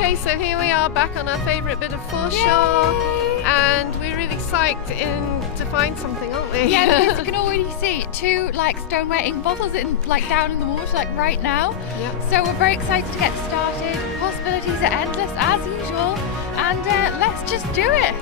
Okay, so here we are back on our favourite bit of foreshore. Yay! And we're really psyched to find something, aren't we? Yeah, because you can already see two like stoneware ink bottles down in the water like right now. Yep. So we're very excited to get started. Possibilities are endless as usual, and let's just do it.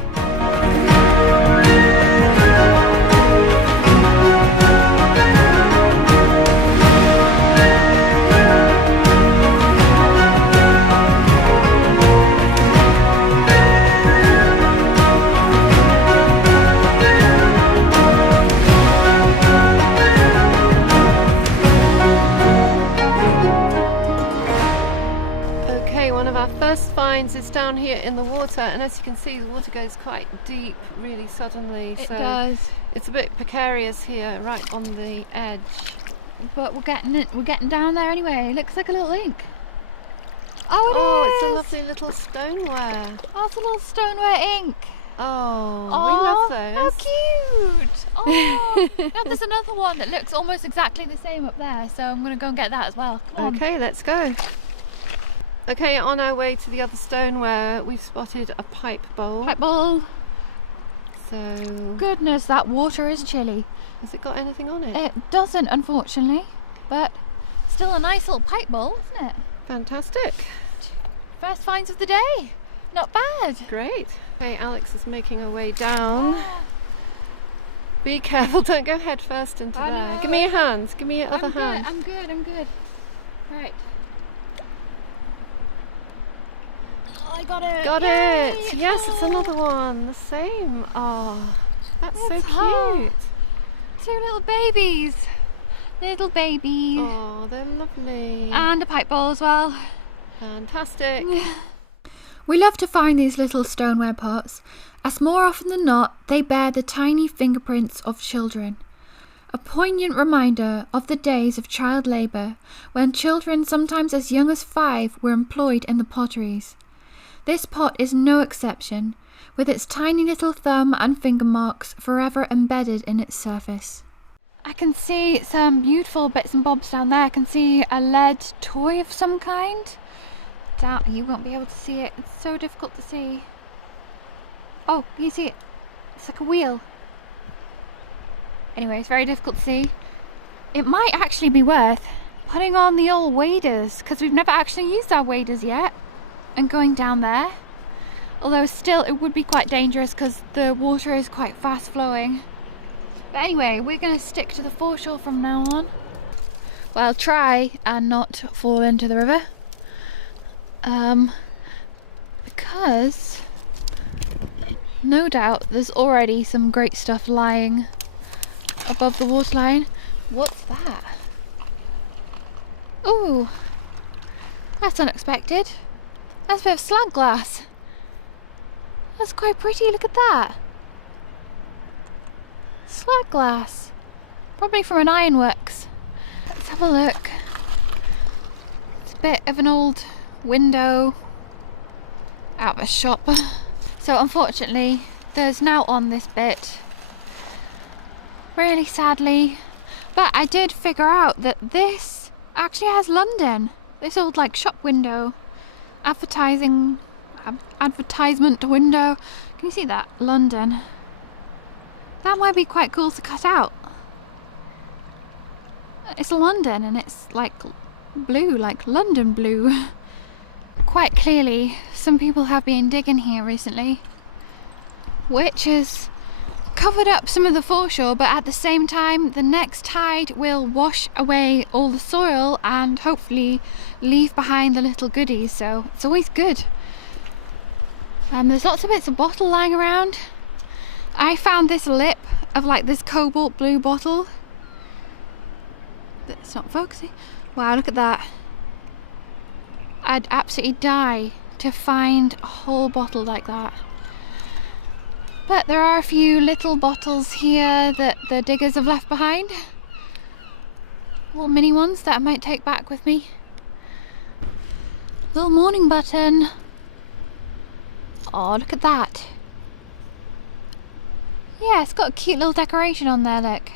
First finds is down here in the water, and as you can see the water goes quite deep really suddenly. It does. It's a bit precarious here right on the edge. But we're getting down there anyway. It looks like a little ink. Oh, it's a lovely little stoneware. Oh, it's a little stoneware ink. Oh, we love those. How cute. Oh, now there's another one that looks almost exactly the same up there, so I'm going to go and get that as well. Come on. Okay, let's go. Okay, on our way to the other stoneware, we've spotted a pipe bowl. Pipe bowl. So... Goodness, that water is chilly. Has it got anything on it? It doesn't, unfortunately, but still a nice little pipe bowl, isn't it? Fantastic. First finds of the day. Not bad. Great. Okay, Alex is making her way down. Be careful, don't go head first into there. Know. Give me your hands, give me your other hand. I'm good. Right. I got it. Got Yay! it. Yes, it's another one. The same. Oh, that's so cute. Two little babies. Little babies. Oh, they're lovely. And a pipe bowl as well. Fantastic. We love to find these little stoneware pots, as more often than not they bear the tiny fingerprints of children. A poignant reminder of the days of child labour, when children sometimes as young as 5 were employed in the potteries. This pot is no exception, with its tiny little thumb and finger marks forever embedded in its surface. I can see some beautiful bits and bobs down there. I can see a lead toy of some kind. You won't be able to see it. It's so difficult to see. Oh, you see it? It's like a wheel. Anyway, it's very difficult to see. It might actually be worth putting on the old waders, because we've never actually used our waders yet, and going down there. Although still it would be quite dangerous because the water is quite fast flowing. But anyway, we're going to stick to the foreshore from now on. Well, try and not fall into the river. Because no doubt there's already some great stuff lying above the waterline. What's that? Ooh, that's unexpected. That's a bit of slag glass. That's quite pretty, look at that. Slag glass. Probably from an ironworks. Let's have a look. It's a bit of an old window out of a shop. So unfortunately, there's now on this bit. Really sadly. But I did figure out that this actually has London. This old like shop window. Advertisement window. Can you see that? London. That might be quite cool to cut out. It's London and it's like blue, like London blue. Quite clearly, some people have been digging here recently, which has covered up some of the foreshore, but at the same time the next tide will wash away all the soil and hopefully leave behind the little goodies, so it's always good. There's lots of bits of bottle lying around. I found this lip of like this cobalt blue bottle. It's not focusing. Wow, look at that. I'd absolutely die to find a whole bottle like that. But there are a few little bottles here that the diggers have left behind. Little mini ones that I might take back with me. Little morning button. Oh, look at that. Yeah, it's got a cute little decoration on there, look.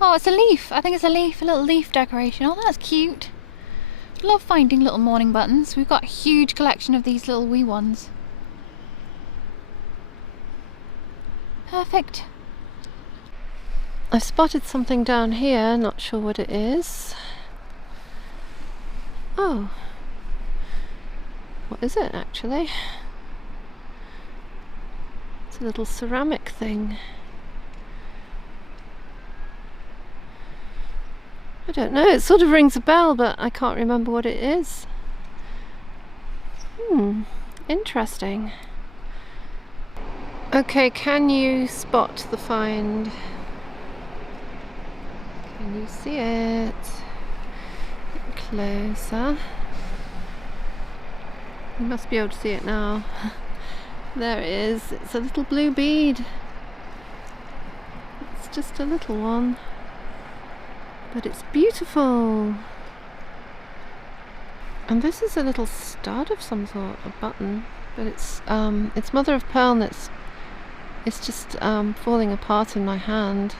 Oh, it's a leaf. I think it's a leaf, a little leaf decoration. Oh, that's cute. Love finding little morning buttons. We've got a huge collection of these little wee ones. Perfect. I've spotted something down here, not sure what it is. Oh, what is it actually? It's a little ceramic thing. I don't know, it sort of rings a bell, but I can't remember what it is. Interesting. Okay, can you spot the find? Can you see it? Get closer. You must be able to see it now. There it is. It's a little blue bead. It's just a little one, but it's beautiful. And this is a little stud of some sort, a button, but it's mother of pearl, and it's just falling apart in my hand.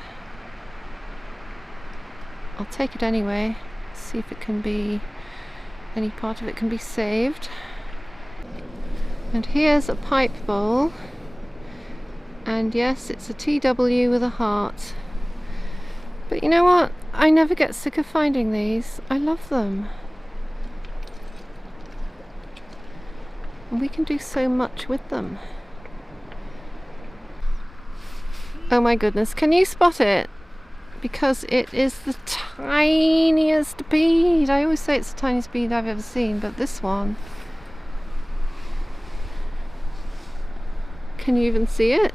I'll take it anyway, see if it can be, any part of it can be saved. And here's a pipe bowl, and yes, it's a TW with a heart. But you know what? I never get sick of finding these. I love them. And we can do so much with them. Oh my goodness, can you spot it? Because it is the tiniest bead. I always say it's the tiniest bead I've ever seen, but this one. Can you even see it?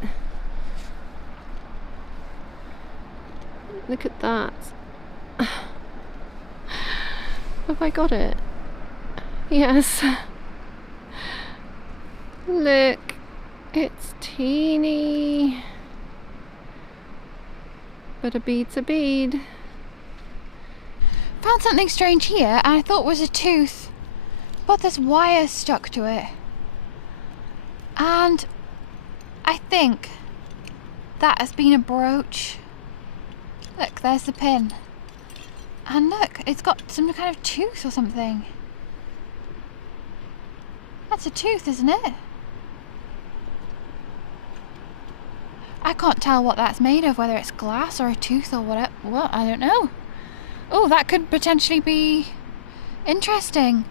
Look at that. Have I got it? Yes. Look, it's teeny. But a bead's a bead. Found something strange here, and I thought it was a tooth, but there's wire stuck to it. And I think that has been a brooch. Look, there's the pin. And look, it's got some kind of tooth or something. That's a tooth, isn't it? I can't tell what that's made of, whether it's glass or a tooth or what, I don't know. Oh, that could potentially be interesting.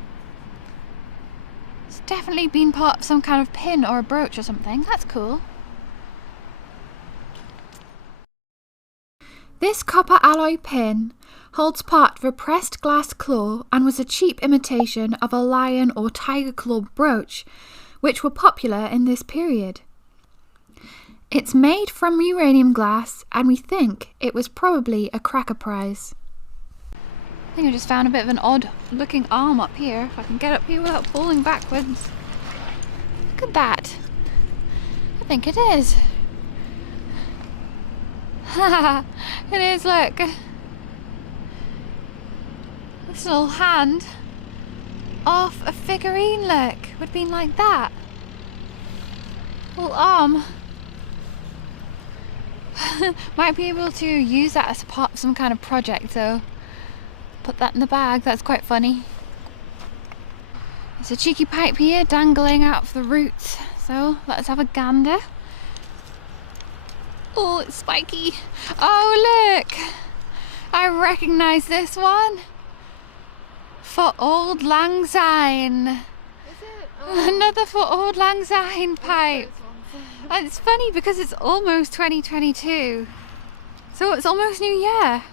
It's definitely been part of some kind of pin or a brooch or something. That's cool. This copper alloy pin holds part of a pressed glass claw and was a cheap imitation of a lion or tiger claw brooch, which were popular in this period. It's made from uranium glass, and we think it was probably a cracker prize. I think I just found a bit of an odd looking arm up here, if I can get up here without falling backwards. Look at that. I think it is. Haha, it is, look. This little hand off a figurine, look. Would have been like that. Little arm. Might be able to use that as part of some kind of project, so put that in the bag. That's quite funny. There's a cheeky pipe here dangling out of the roots, so let's have a gander. Oh, it's spiky. Oh, look, I recognise this one. For Old Lang Syne. Is it? Oh. Another for Old Lang Syne pipe. It's funny because it's almost 2022, so it's almost New Year,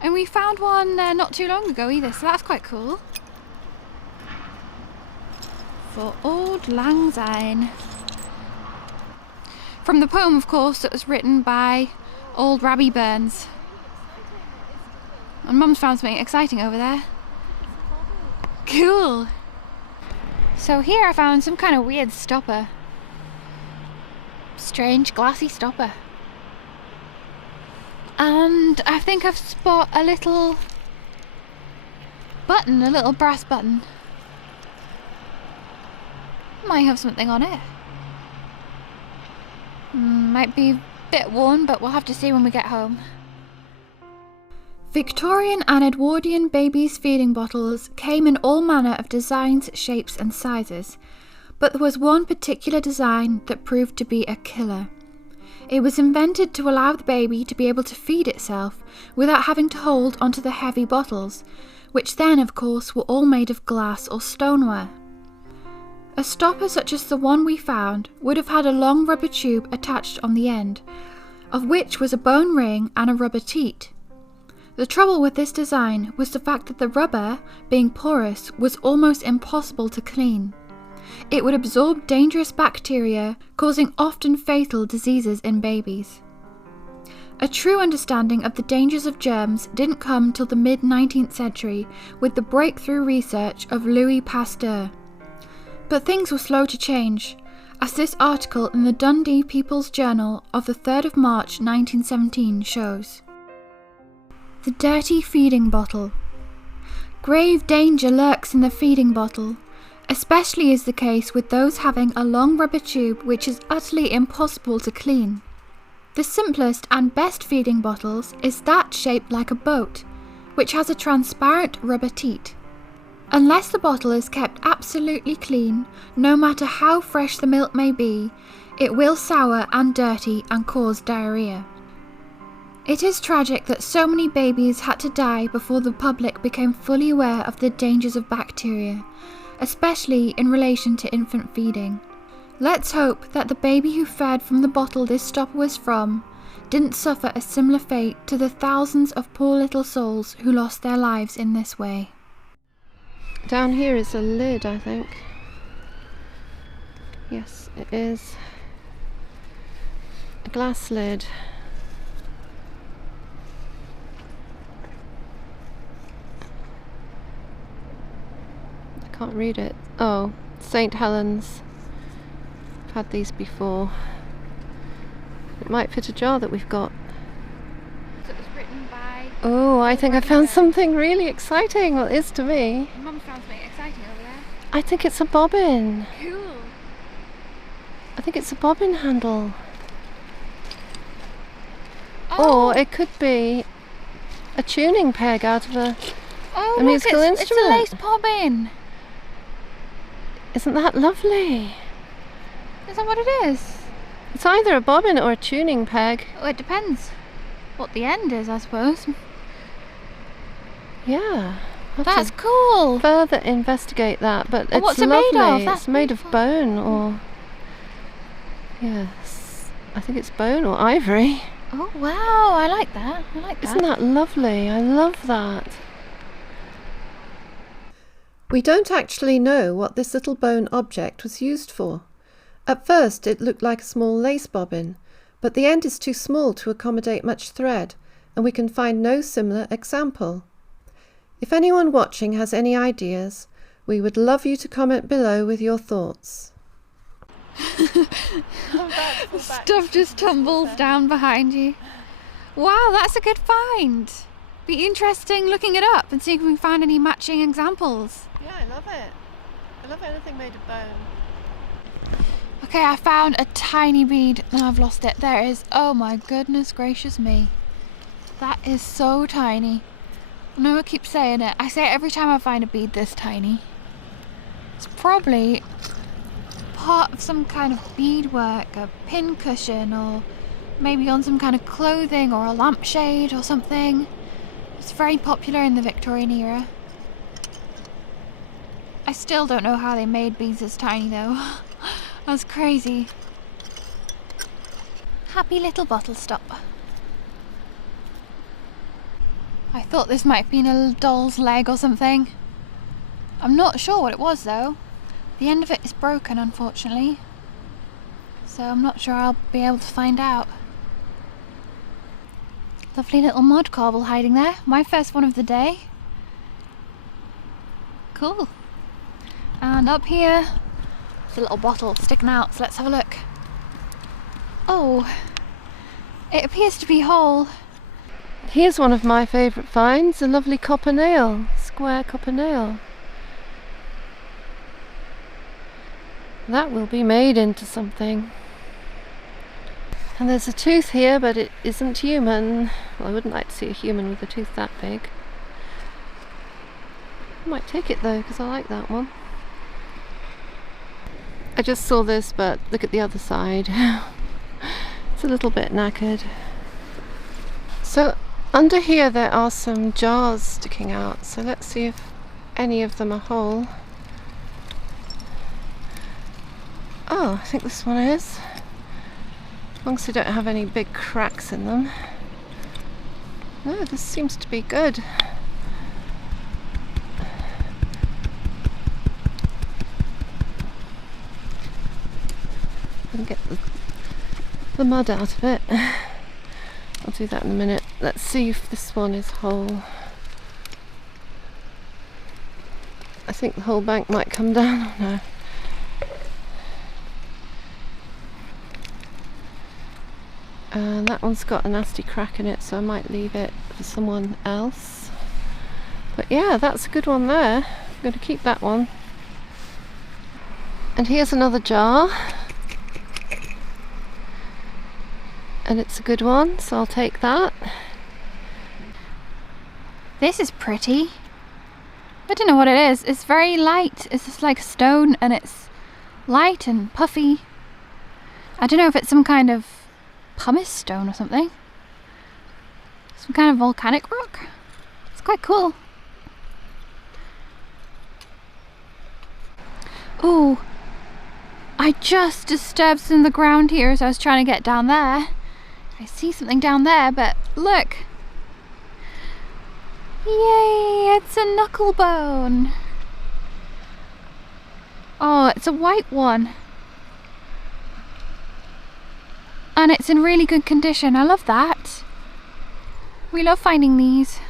and we found one not too long ago either, so that's quite cool. For Old Lang Syne. From the poem, of course, that was written by old Rabbie Burns. And Mum's found something exciting over there. Cool. So here I found some kind of weird stopper. Strange glassy stopper. And I think I've spot a little button, a little brass button. Might have something on it. Might be a bit worn, but we'll have to see when we get home. Victorian and Edwardian babies' feeding bottles came in all manner of designs, shapes and sizes, but there was one particular design that proved to be a killer. It was invented to allow the baby to be able to feed itself without having to hold onto the heavy bottles, which then of course were all made of glass or stoneware. A stopper such as the one we found would have had a long rubber tube attached on the end, of which was a bone ring and a rubber teat. The trouble with this design was the fact that the rubber, being porous, was almost impossible to clean. It would absorb dangerous bacteria, causing often fatal diseases in babies. A true understanding of the dangers of germs didn't come till the mid-19th century with the breakthrough research of Louis Pasteur. But things were slow to change, as this article in the Dundee People's Journal of the 3rd of March 1917 shows. The dirty feeding bottle. Grave danger lurks in the feeding bottle, especially is the case with those having a long rubber tube which is utterly impossible to clean. The simplest and best feeding bottles is that shaped like a boat, which has a transparent rubber teat. Unless the bottle is kept absolutely clean, no matter how fresh the milk may be, it will sour and dirty and cause diarrhea. It is tragic that so many babies had to die before the public became fully aware of the dangers of bacteria, especially in relation to infant feeding. Let's hope that the baby who fed from the bottle this stopper was from didn't suffer a similar fate to the thousands of poor little souls who lost their lives in this way. Down here is a lid, I think. Yes, it is. A glass lid. I can't read it. Oh, St. Helens. I've had these before. It might fit a jar that we've got. It was written by... Oh, I think I found something really exciting. Well, it is to me. Mum found something exciting over there. I think it's a bobbin. Cool. I think it's a bobbin handle. Oh. Or it could be a tuning peg out of a musical it's instrument. a lace bobbin. Isn't that lovely? Is that what it is? It's either a bobbin or a tuning peg. Oh, it depends what the end is, I suppose. Yeah. That's cool. Further investigate that, but it's what's it lovely. made of? That's It's made of beautiful. bone or... Yes. I think it's bone or ivory. Oh wow, I like that. Isn't that lovely? I love that. We don't actually know what this little bone object was used for. At first it looked like a small lace bobbin, but the end is too small to accommodate much thread, and we can find no similar example. If anyone watching has any ideas, we would love you to comment below with your thoughts. Stuff just tumbles down behind you. Wow, that's a good find. Be interesting looking it up and see if we can find any matching examples. Yeah, I love it. I love anything made of bone. Okay, I found a tiny bead and I've lost it. There it is. Oh my goodness gracious me. That is so tiny. I know I keep saying it. I say it every time I find a bead this tiny. It's probably part of some kind of beadwork, a pin cushion, or maybe on some kind of clothing or a lampshade or something. It's very popular in the Victorian era. I still don't know how they made beads this tiny though. That's crazy. Happy little bottle stopper. I thought this might have been a doll's leg or something. I'm not sure what it was though. The end of it is broken, unfortunately. So I'm not sure I'll be able to find out. Lovely little mud corbel hiding there. My first one of the day. Cool. And up here, there's a little bottle sticking out, so let's have a look. Oh, it appears to be whole. Here's one of my favourite finds, a lovely copper nail, square copper nail. That will be made into something. And there's a tooth here, but it isn't human. Well, I wouldn't like to see a human with a tooth that big. I might take it though, because I like that one. I just saw this, but look at the other side. It's a little bit knackered. So under here there are some jars sticking out, so let's see if any of them are whole. Oh, I think this one is. As long as they don't have any big cracks in them. No, this seems to be good. And get the mud out of it. I'll do that in a minute. Let's see if this one is whole. I think the whole bank might come down. Oh, no. And that one's got a nasty crack in it, so I might leave it for someone else. But yeah, that's a good one there. I'm going to keep that one. And here's another jar. And it's a good one, so I'll take that. This is pretty. I don't know what it is. It's very light. It's just like stone, and it's light and puffy. I don't know if it's some kind of pumice stone or something. Some kind of volcanic rock. It's quite cool. Ooh, I just disturbed some of the ground here as I was trying to get down there. I see something down there, but look. Yay, it's a knuckle bone. Oh, it's a white one. And it's in really good condition. I love that. We love finding these.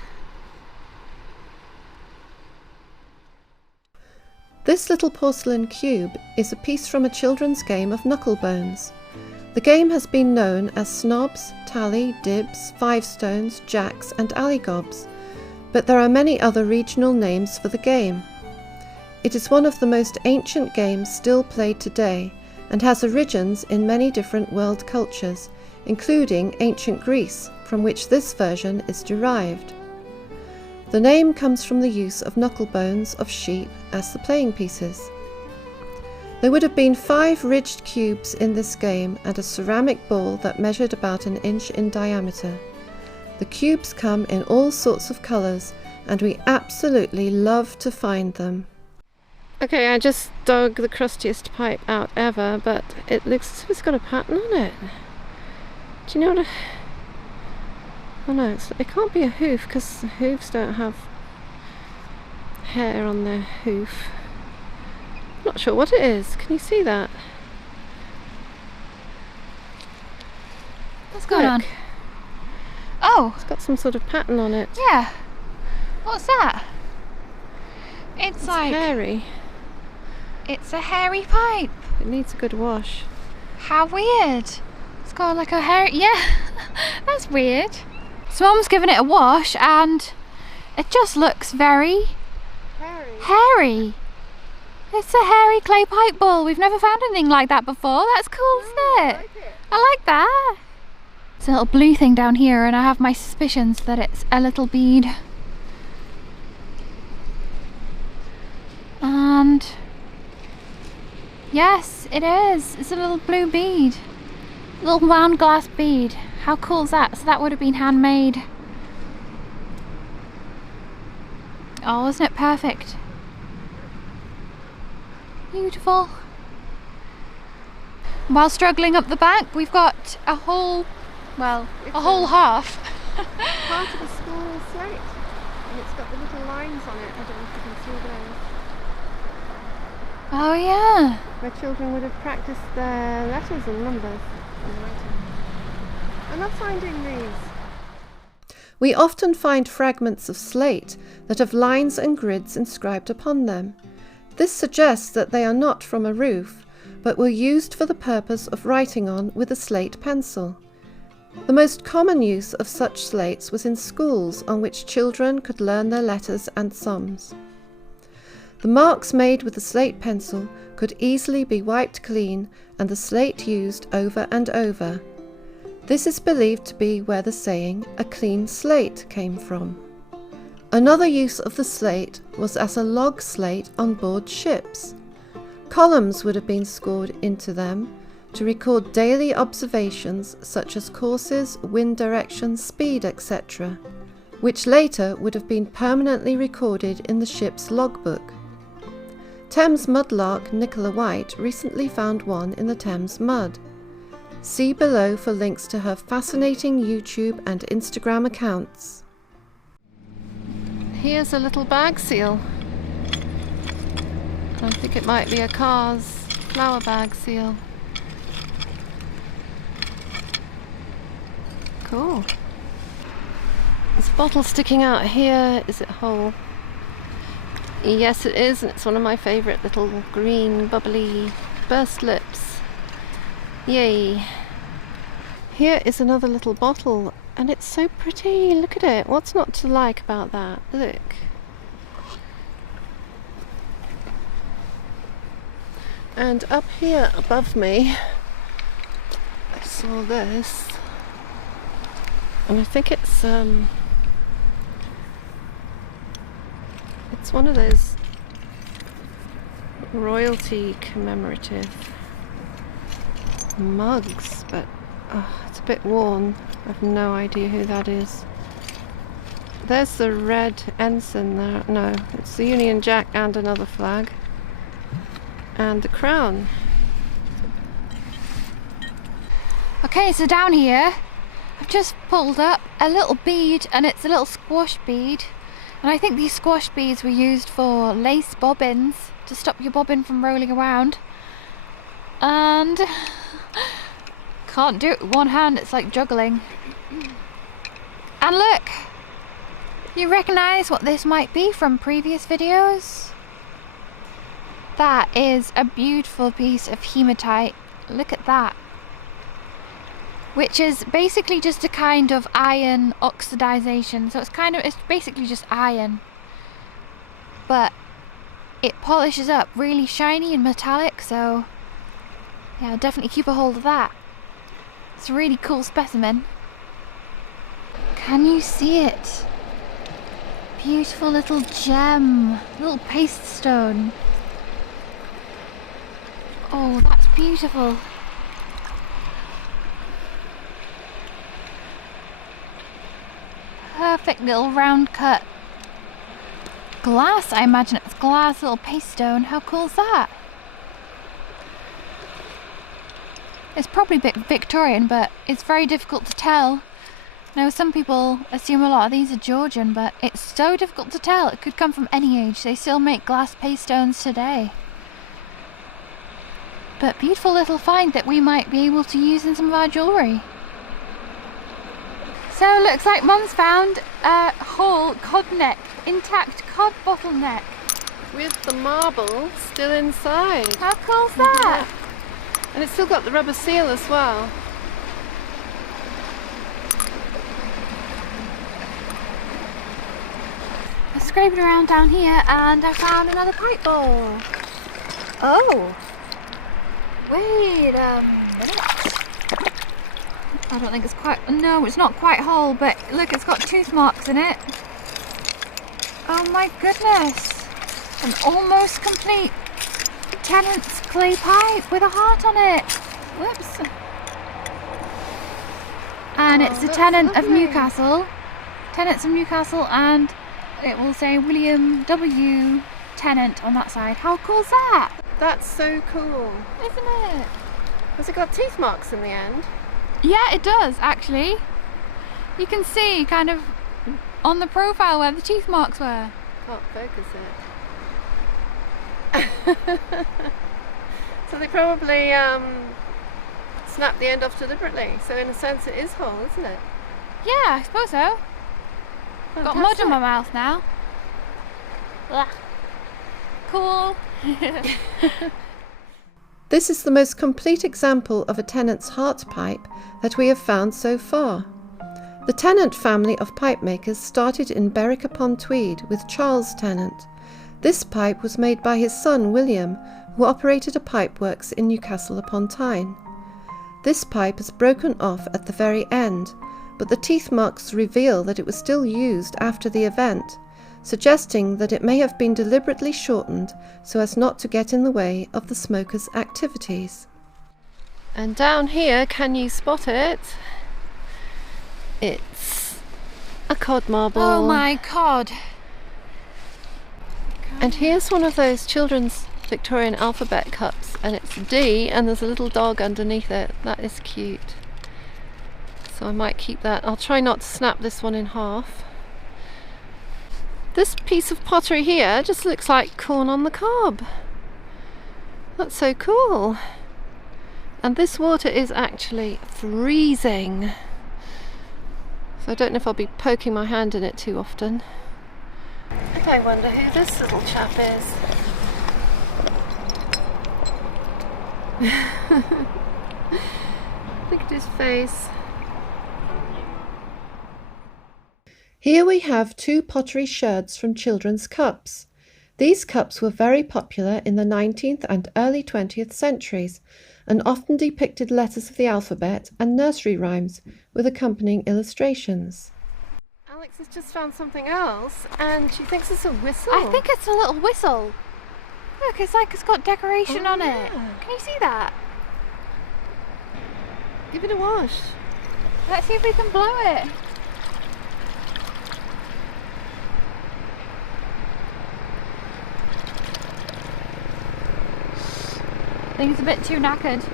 This little porcelain cube is a piece from a children's game of knucklebones. The game has been known as snobs, tally, dibs, five stones, jacks and allygobs, but there are many other regional names for the game. It is one of the most ancient games still played today and has origins in many different world cultures, including ancient Greece, from which this version is derived. The name comes from the use of knucklebones of sheep as the playing pieces. There would have been 5 ridged cubes in this game and a ceramic ball that measured about an inch in diameter. The cubes come in all sorts of colours and we absolutely love to find them. Okay, I just dug the crustiest pipe out ever, but it looks as if it's got a pattern on it. Do you know what oh no, it can't be a hoof because hoofs don't have hair on their hoof. Not sure what it is. Can you see that? What's going on? Oh! It's got some sort of pattern on it. Yeah. What's that? It's like hairy. It's a hairy pipe. It needs a good wash. How weird. It's got like a hair. Yeah, that's weird. So Mum's given it a wash and it just looks very hairy. It's a hairy clay pipe bowl. We've never found anything like that before. That's cool, isn't it? I like that. It's a little blue thing down here and I have my suspicions that it's a little bead. And yes, it is. It's a little blue bead. A little wound glass bead. How cool is that? So that would have been handmade. Oh, isn't it perfect? Beautiful. While struggling up the bank, we've got a whole, well, a whole half. Part of a small slate. And it's got the little lines on it. I don't know if you can see those. Oh yeah. Where children would have practiced their letters and numbers and writing. I love finding these. We often find fragments of slate that have lines and grids inscribed upon them. This suggests that they are not from a roof, but were used for the purpose of writing on with a slate pencil. The most common use of such slates was in schools on which children could learn their letters and sums. The marks made with the slate pencil could easily be wiped clean and the slate used over and over. This is believed to be where the saying, "a clean slate," came from. Another use of the slate was as a log slate on board ships. Columns would have been scored into them to record daily observations such as courses, wind direction, speed, etc., which later would have been permanently recorded in the ship's logbook. Thames mudlark Nicola White recently found one in the Thames mud. See below for links to her fascinating YouTube and Instagram accounts. Here's a little bag seal. I think it might be a Carr's flower bag seal. Cool. There's a bottle sticking out here. Is it whole? Yes, it is, and it's one of my favourite little green bubbly burst lips. Yay! Here is another little bottle, and it's so pretty. Look at it. What's not to like about that? Look. And up here above me, I saw this, and I think it's one of those royalty commemorative mugs, but it's a bit worn. I've no idea who that is. There's the red ensign there. No, it's the Union Jack and another flag. And the crown. Okay, so down here, I've just pulled up a little bead, and it's a little squash bead. And I think these squash beads were used for lace bobbins to stop your bobbin from rolling around. And can't do it with one hand, it's like juggling. And look! You recognise what this might be from previous videos? That is a beautiful piece of hematite. Look at that. Which is basically just a kind of iron oxidization. So it's basically just iron. But it polishes up really shiny and metallic, so yeah, definitely keep a hold of that. It's a really cool specimen. Can you see it? Beautiful little gem, little paste stone. Oh, that's beautiful. Perfect little round cut glass. I imagine it's glass, little paste stone. How cool is that? It's probably a bit Victorian, but it's very difficult to tell. Now, some people assume a lot of these are Georgian, but it's so difficult to tell. It could come from any age. They still make glass paste stones today. But beautiful little find that we might be able to use in some of our jewellery. So it looks like Mum's found a whole cod neck, intact cod bottle neck. With the marble still inside. How cool's that? Yeah. And it's still got the rubber seal as well. I'm scraping around down here and I found another pipe bowl. Oh! Wait a minute. I don't think it's quite, no, it's not quite whole, but look, it's got tooth marks in it. Oh my goodness. An almost complete Tennant's clay pipe with a heart on it. Whoops. And it's a Tennant of Newcastle. Tennants of Newcastle, and it will say William W. Tennant on that side. How cool is that? That's so cool. Isn't it? Has it got teeth marks in the end? Yeah, it does actually. You can see kind of on the profile where the teeth marks were. Can't focus it. So they probably snapped the end off deliberately. So in a sense it is whole, isn't it? Yeah, I suppose so. Fantastic. Got mud in my mouth now. Ugh. Cool. This is the most complete example of a Tennant's heart pipe that we have found so far. The Tennant family of pipe makers started in Berwick-upon-Tweed with Charles Tennant. This pipe was made by his son William, who operated a pipe works in Newcastle-upon-Tyne. This pipe is broken off at the very end, but the teeth marks reveal that it was still used after the event, suggesting that it may have been deliberately shortened so as not to get in the way of the smoker's activities. And down here, can you spot it? It's a cod marble. Oh my god. And here's one of those children's Victorian alphabet cups, and it's D and there's a little dog underneath it. That is cute. So I might keep that. I'll try not to snap this one in half. This piece of pottery here just looks like corn on the cob. That's so cool. And this water is actually freezing. So I don't know if I'll be poking my hand in it too often. And I wonder who this little chap is. Look at his face. Here we have two pottery sherds from children's cups. These cups were very popular in the 19th and early 20th centuries and often depicted letters of the alphabet and nursery rhymes with accompanying illustrations. Alex has just found something else and she thinks it's a whistle. I think it's a little whistle. Look, it's like it's got decoration on it. Can you see that? Give it a wash. Let's see if we can blow it. I think it's a bit too knackered.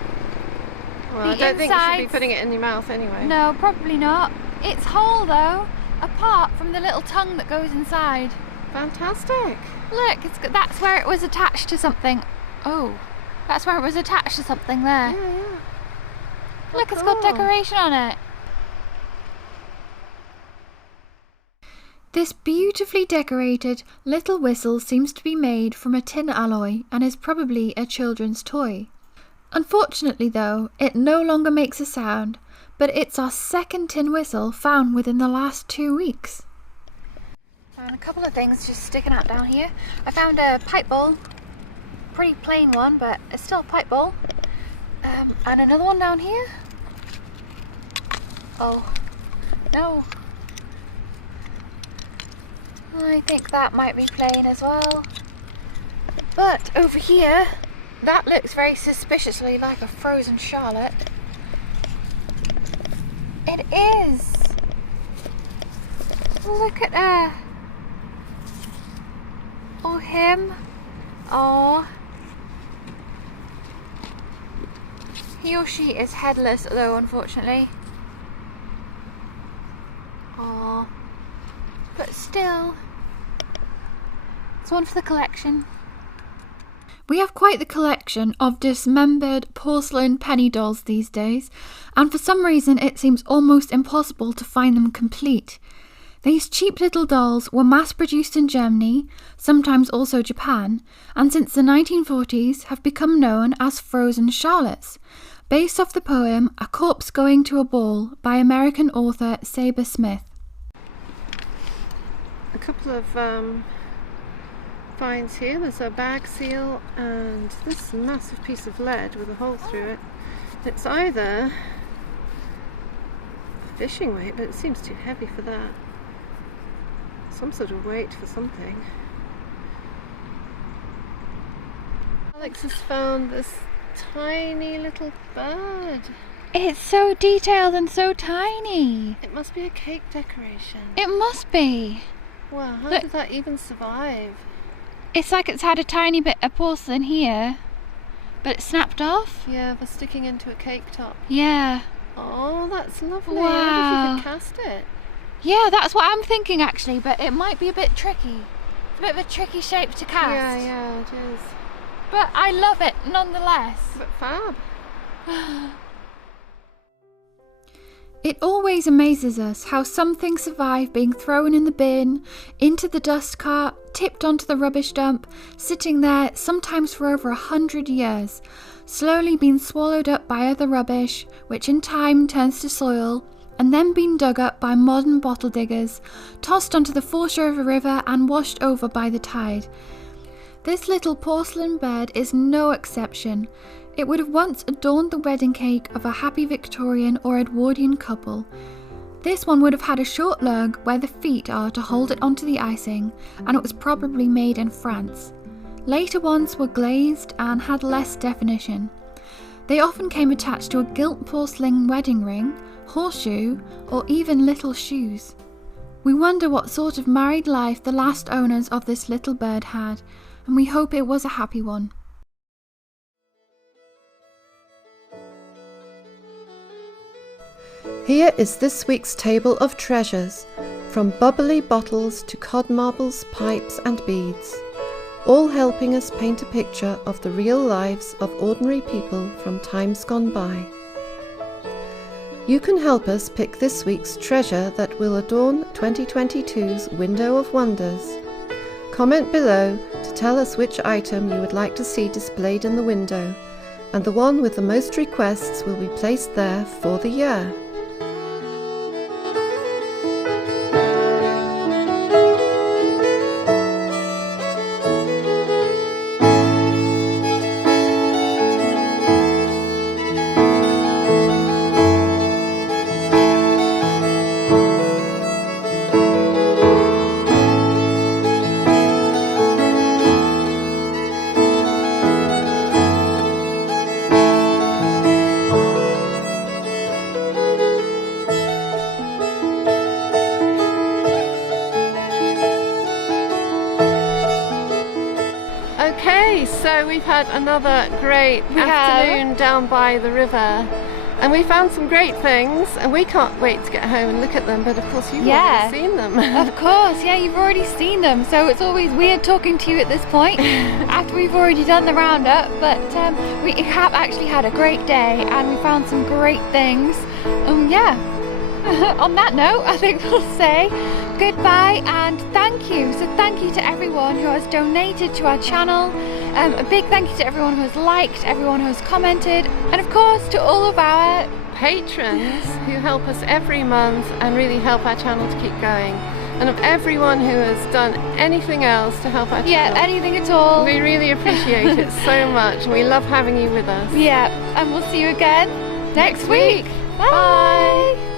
Well, I don't think you should be putting it in your mouth anyway. No, probably not. It's whole though, apart from the little tongue that goes inside. Fantastic. Look, that's where it was attached to something. Oh, that's where it was attached to something there. Yeah. Look, it's got decoration on it. This beautifully decorated little whistle seems to be made from a tin alloy and is probably a children's toy. Unfortunately though, it no longer makes a sound, but it's our second tin whistle found within the last 2 weeks. And a couple of things just sticking out down here. I found a pipe bowl, pretty plain one, but it's still a pipe bowl. And another one down here. Oh, no. I think that might be plain as well. But over here, that looks very suspiciously like a frozen Charlotte. It is! Look at her! Or him. Oh. He or she is headless though, unfortunately. Oh. But still, it's one for the collection. We have quite the collection of dismembered porcelain penny dolls these days, and for some reason it seems almost impossible to find them complete. These cheap little dolls were mass-produced in Germany, sometimes also Japan, and since the 1940s have become known as frozen Charlottes, based off the poem A Corpse Going to a Ball by American author Saber Smith. A couple of finds here. There's a bag seal and this massive piece of lead with a hole through it. It's either a fishing weight, but it seems too heavy for that. Some sort of weight for something. Alex has found this tiny little bird. It's so detailed and so tiny. It must be a cake decoration. It must be. Wow, how Look. did that even survive? It's like it's had a tiny bit of porcelain here, but it snapped off. Yeah, for sticking into a cake top. Yeah. Oh, that's lovely. I Wow. wonder if you could cast it. Yeah, that's what I'm thinking actually, but it might be a bit tricky. It's a bit of a tricky shape to cast. Yeah, it is. But I love it nonetheless. But fab. It always amazes us how some things survive being thrown in the bin, into the dust cart, tipped onto the rubbish dump, sitting there sometimes for over 100 years, slowly being swallowed up by other rubbish, which in time turns to soil, and then being dug up by modern bottle diggers, tossed onto the foreshore of a river and washed over by the tide. This little porcelain bed is no exception. It would have once adorned the wedding cake of a happy Victorian or Edwardian couple. This one would have had a short lug where the feet are to hold it onto the icing, and it was probably made in France. Later ones were glazed and had less definition. They often came attached to a gilt porcelain wedding ring, horseshoe, or even little shoes. We wonder what sort of married life the last owners of this little bird had, and we hope it was a happy one. Here is this week's table of treasures, from bubbly bottles to cod marbles, pipes and beads, all helping us paint a picture of the real lives of ordinary people from times gone by. You can help us pick this week's treasure that will adorn 2022's Window of Wonders. Comment below to tell us which item you would like to see displayed in the window, and the one with the most requests will be placed there for the year. Okay, so we've had another great afternoon down by the river, and we found some great things, and we can't wait to get home and look at them, but of course you've already seen them. Of course, yeah, you've already seen them, so it's always weird talking to you at this point after we've already done the roundup, but we have actually had a great day and we found some great things. On that note, I think we'll say goodbye and thank you. So thank you to everyone who has donated to our channel. A big thank you to everyone who has liked, everyone who has commented, and of course to all of our patrons who help us every month and really help our channel to keep going. And of everyone who has done anything else to help our channel. Yeah, anything at all. We really appreciate it so much, and we love having you with us. Yeah, and we'll see you again next week. Bye.